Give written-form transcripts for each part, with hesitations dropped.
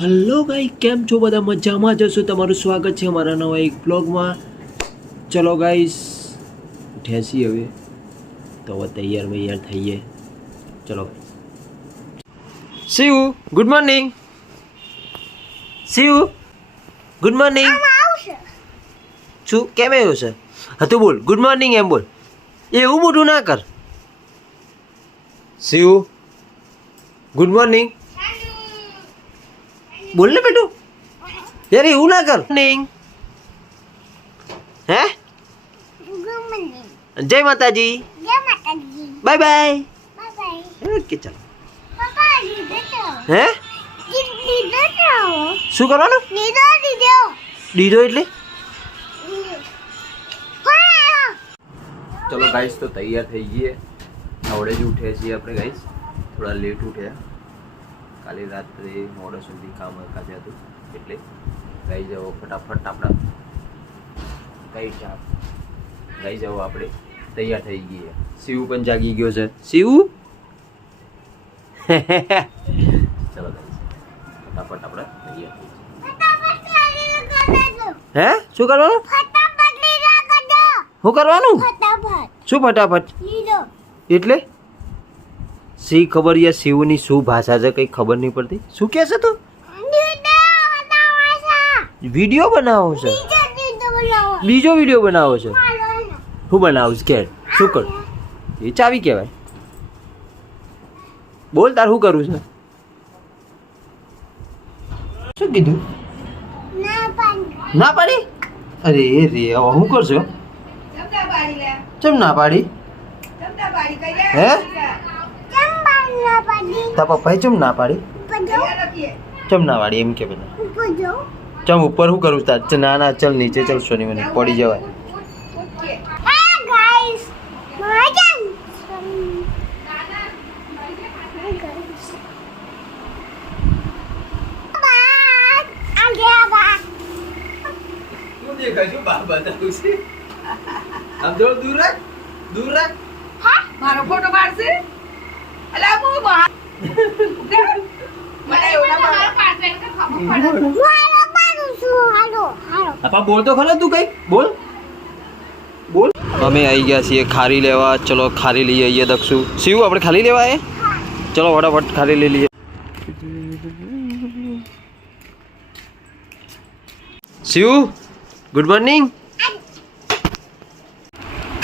Hello ગાઈ, કેમ છો બધા? મજામાં જશો? તમારું સ્વાગત છે અમારા નવા એક બ્લોગમાં. ચલો ગાઈસ, ઉઠ્યા છીએ હવે તો હવે તૈયાર થઈએ. ચલો Shiv, good morning. Shiv, good morning. શું કેમ આવ્યો છે? હા તું બોલ ગુડ મોર્નિંગ એમ બોલ. એવું મોટું ના કર. શિવ, ગુડ મોર્નિંગ બોલ ને બેટું. યાર એવું ના કર. મોર્નિંગ. હે જય માતાજી. Bye bye. ઓકે ચાલો. હે શું કરવાનું? દીધો એટલે ચલો ગાઈસ, તો તૈયાર થઈ ગઈએ. આવડે જ ઉઠ્યા છીએ આપણે ગાઈસ, થોડા લેટ ઉઠ્યા. કાલે રાત્રે મોડા સુધી કામ કાજે હતું એટલે ગાઈ જાઓ ફટાફટ આપણા ગાઈ જાઓ આપણે તૈયાર થઈ ગઈએ. શિવ પણ જાગી ગયો છે. શિવ ચલો ગાઈસ, ફટાફટ આપણે તૈયાર થઈ જઈએ. હે શું કરવાનું? શું કરવાનું? શું ફટાફટ એટલે શી ખબર? યાર શિવની શું ભાષા છે કઈ ખબર નહીં પડતી. શું કહે છે તું? વિડીયો બનાવો છે? બીજો વિડીયો બનાવો છે? શું બનાવું કે શું કર? એ ચાવી કહેવાય. બોલ તાર શું કરવું છે? શું કીધું? ના પાડી? અરે રે હવે શું કરશો? ચમ ના પાડી? હે તા પપ્પાએ ચમ ના પાડી? ચમ ના પાડી એમ કે બધા. ચમ ઉપર શું કરું તાર? ના ના ચલ નીચે ચલ સોની, મને પડી જવાય. દૂર રાખ. મારો ફોટો પાડશે. અલા હું બહાર મને એવું ના મારો પાડશે કે ખબર પડે. મારો પાડું છું. હાલો આપા બોલ તો ખરો તું કઈ બોલ. અમે આવી ગયા છીએ ખારી લેવા. ચલો ખારી લઈ આવીએ. દક્ષુ શિવ આપણે ખારી લેવા આવીએ. ચલો ફટાફટ ખારી લઈ લઈએ. Shiv good morning.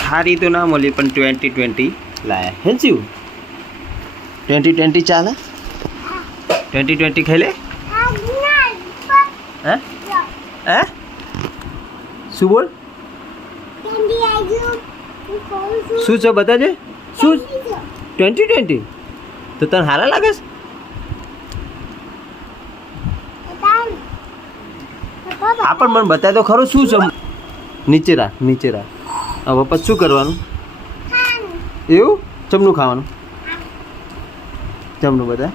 ખારી તો ના મળી પણ 2020 લાયા હે શિવ? 2020 ચાલે? 2020 ખાઈ લે. હે હે શું બોલ? શું છે બતાજે. શું 2020? તો તને હારા લાગે છે? હા પણ મને બતાય તો ખરું શું છે. નીચે રાખ. હવે પછી શું કરવાનું? એવું ચમનું ખાવાનું? ચમનું બધા.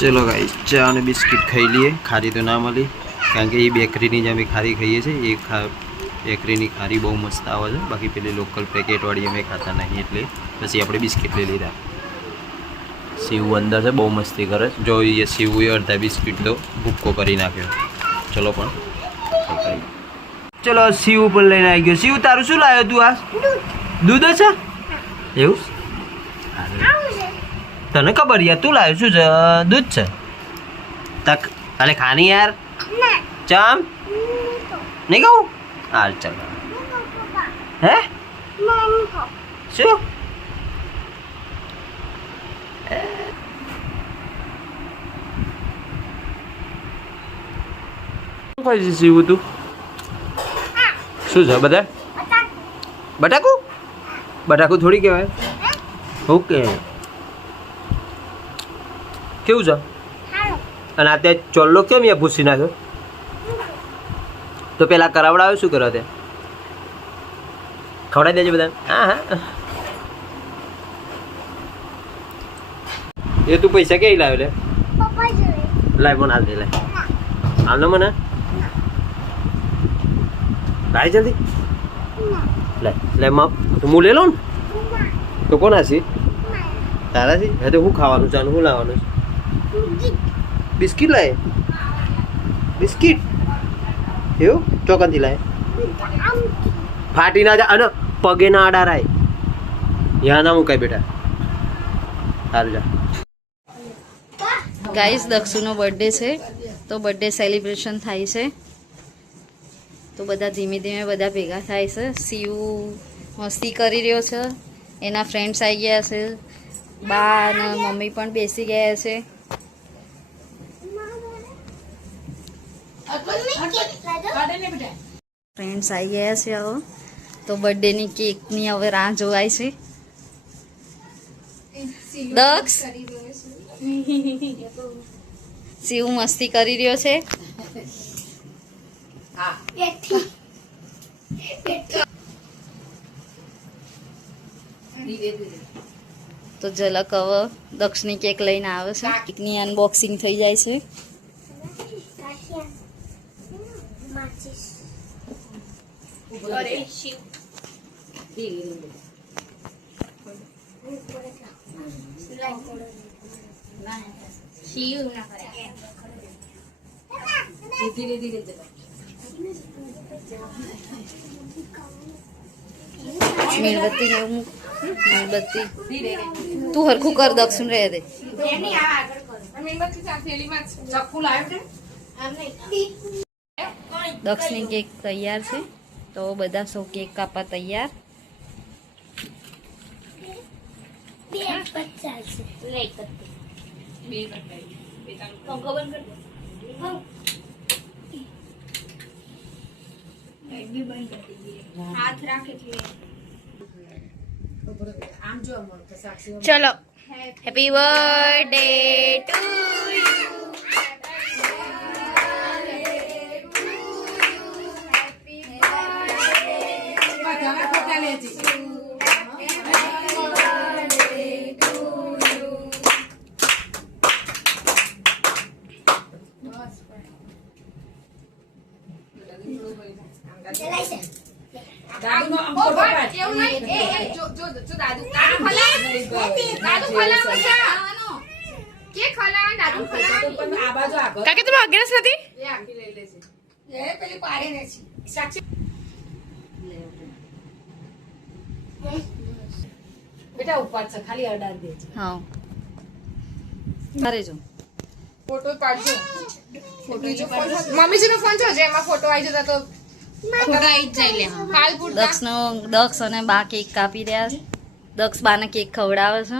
ચલો ગાઈસ, ચા અને બિસ્કિટ ખાઈ લઈએ. ખારી તો ના મળી કારણ કે એ બેકરીની જે અમે ખારી ખાઈએ છીએ એ બેકરીની ખારી બહુ મસ્ત આવે છે. બાકી પેલી લોકલ પેકેટવાળી અમે ખાતા નહીં એટલે પછી આપણે બિસ્કિટ લઈ લીધા. શિવ અંદર છે, બહુ મસ્તી કરે. જો એ શિવે અડધા બિસ્કિટ તો ભૂક્કો કરી નાખ્યો. ચલો પણ ચલો શિવ પણ લઈને આવી ગયો. શિવ તારું શું લાવ્યો તું? આ દૂધ છે એવું? તને ખબર યાર તું લાવ્યો શું છે? દૂધ છે. તક અલે ખાની યાર. ચમ નહીં કહું? હાલ ચાલ. હે શું ખાઈ શિવ તું? શું છે બધા? બટાકું થોડી કહેવાય. ઓકે કેવું છે? અને આ ત્યાં ચોલ્લો કેમ યા ભૂસી નાખ્યો? તો પેલા કરાવડાવ્યો શું કરવા ત્યાં? ખવડાવી દેજે બધા. હા એ તું પૈસા ક્યાં લાવ્યો? લે લાવ મને હાલ દે. લાય હાલ ને મને લાય જલ્દી. લે માપ તો હું લે લો ને. તો કોના છે? તારાથી હવે તો શું ખાવાનું ચાલુ શું લાવવાનું બિસ્કિટ લાય બિસ્કિટ એવું ચોકનથી લાય ફાટી ના જા અને પગે ના અડારાય યા ના મુકાય બેટા સારું જા ગાઈસ દક્ષુનો બર્થડે છે તો બર્થડે સેલિબ્રેશન થાય છે તો બધા ધીમે ધીમે બધા ભેગા થાય છે શિવ મસ્તી કરી રહ્યો છે એના ફ્રેન્ડ્સ આવી ગયા છે બા અને મમ્મી પણ બેસી ગયા છે ફ્રેન્ડ્સ આવી ગયા છે હવે તો બર્થડેની કેકની હવે રાહ જોવાય છે દક્ષ શિવ મસ્તી કરી રહ્યો છે તો ઝલક હવે દક્ષની કેક લઈને આવે છે કેકની અનબોક્સિંગ થઈ જાય છે મીણબત્તી ને એવું મીણબત્તી તું હરખું કર દક્ષિણ રહે દે દક્ષની કેક તૈયાર છે તો બધા સૌ કેક કાપવા તૈયાર ચલો હેપી બર્થડે ટુ કાકે તમે અગિયારસ નથી બેટા ઉપર છે ખાલી અડાર દે છે હા કરે જો ફોટો પાડજો મમ્મીજી નો ફોન છે એમાં ફોટો આવી જતા તો દક્ષ અને બા કેક કાપી રહ્યા છે દક્ષ બાને કેક ખવડાવે છે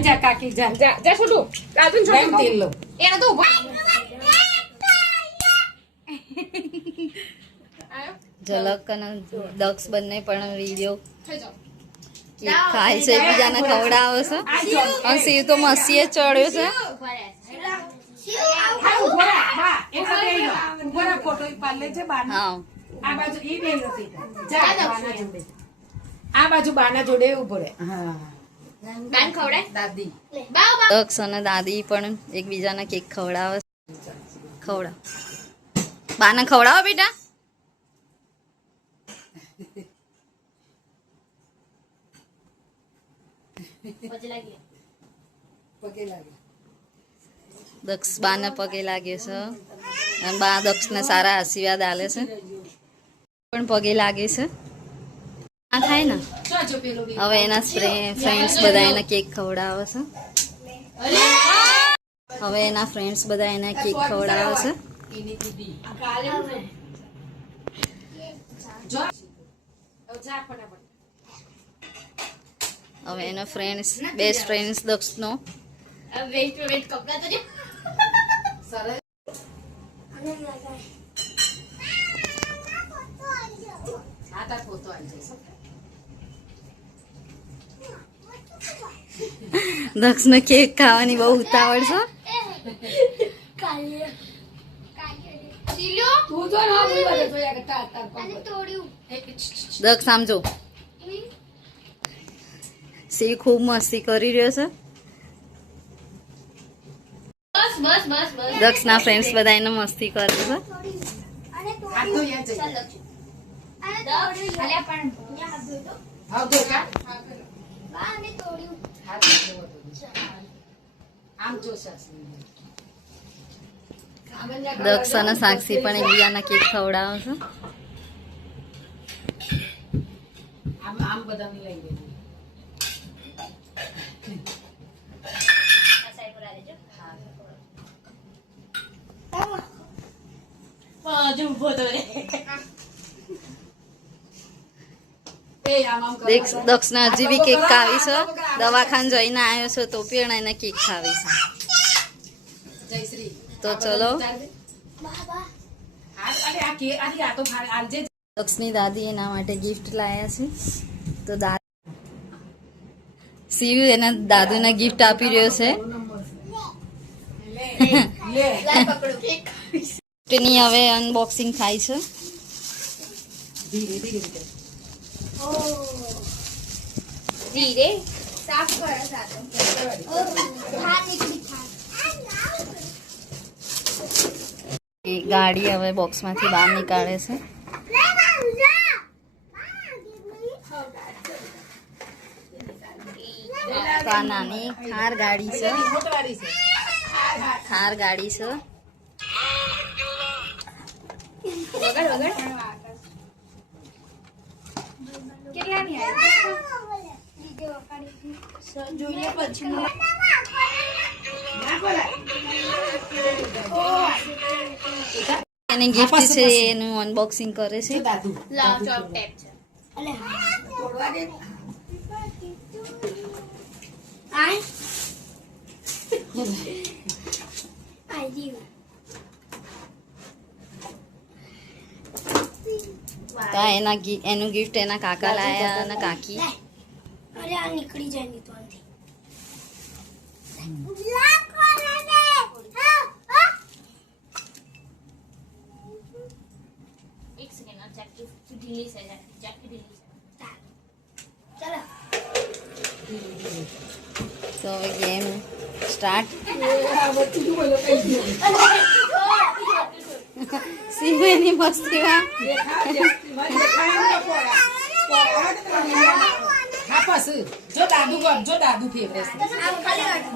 જા કાકી જા જા છોટું રાજુ બેન તેલ લો એનો તો ઝલક અને દક્ષ બંને પણ વિડીયો થઈ જાઓ કેક ખાય છે એકબીજાને ખવડાવે છે અને શિવ તો મસીએ ચડ્યો છે ફોટો પાડલે છે બાર હા આ બાજુ ઈ બેન નથી જા બાના જોડે આ બાજુ બાના જોડે ઉભો રહે હા બાન ખવડાય દાદી દક્ષ અને દાદી પણ એકબીજાને કેક ખવડાવે છે ખવડાવ બાને ખવડાવો બેટા પગે લાગે દક્ષ બાને પગે લાગે છે અને બા દક્ષને સારા આશીર્વાદ આલે છે પણ પગે લાગે છે આ થાય ને જો પેલો બી હવે એના ફ્રેન્ડ્સ બધા એને કેક ખવડાવે છે હવે એના ફ્રેન્ડ્સ બધા એને કેક ખવડાવે છે એની દીદી જો જા ફટાફટ હવે એના ફ્રેન્ડ્સ બેસ્ટ ફ્રેન્ડ્સ દક્ષનો વેઇટ કપડા તો જો સરસ આટા ફોટો આવી જશે દક્ષને કેક ખાવાની બહુ ઉતાવળ છે ચીલ્યો તું જો ના બોલ તો યાર તા તોડ્યું દક્ષ આમ જો શિવ ખૂબ મસ્તી કરી રહ્યો છે બસ દક્ષના ફ્રેન્ડ્સ બધા એને મસ્તી કરે છે આ તો યાર જઈ અલ્યા પણ અહીંયા હાથ ધોઈ દો. હા તો કા બા અને તોડ્યું. હાથ ધોવો તો. આમ જો સાસુ દક્ષ અને સાક્ષી પણ એકબીજાના કેક ખવડાવે છે. આમ આમ બધાને લઈ લેજો. દક્ષને હજી બી કેક ખાવી છે. દવાખાને જઈને આવ્યો છે તો પણ એને કેક ખાવી છે. જયશ્રી તો ચલો દક્ષની દાદી એના માટે ગિફ્ટ લાયા છે. તો શિવ એના દાદુને ગિફ્ટ આપી રહ્યો છે. તેની હવે અનબોક્સિંગ થાય છે. ધીરે સાફ કરો સાતો. હાથ નીકળી થાય. એ ગાડી હવે બોક્સમાંથી બહાર નીકાળે છે. તો આ નાની થાર ગાડી છે. થાર ગાડી છે. વગર વગર કેટલાની આવી? લીધે વકાડી. જોઈએ પછી એની ગિફ્ટ છે એનું અનબોક્સિંગ કરે છે. દાદુ લાવ ચોપ ટેપ છે. તોડવા દે. આઈ આઈ દીવ. તો આ એનું ગિફ્ટ એના કાકા લાયા અને કાકી. અરે આ નીકળી જાય નહીં તો આથી. એક સેકન્ડ આ ચક્કી ઢીલી છે. ચક્કી ઢીલી છે. ચાલો તો હવે ગેમ સ્ટાર્ટ. શિવ એની મસ્તીમાં જો દાદુ ફેવરેટ છે. આમ ખાલી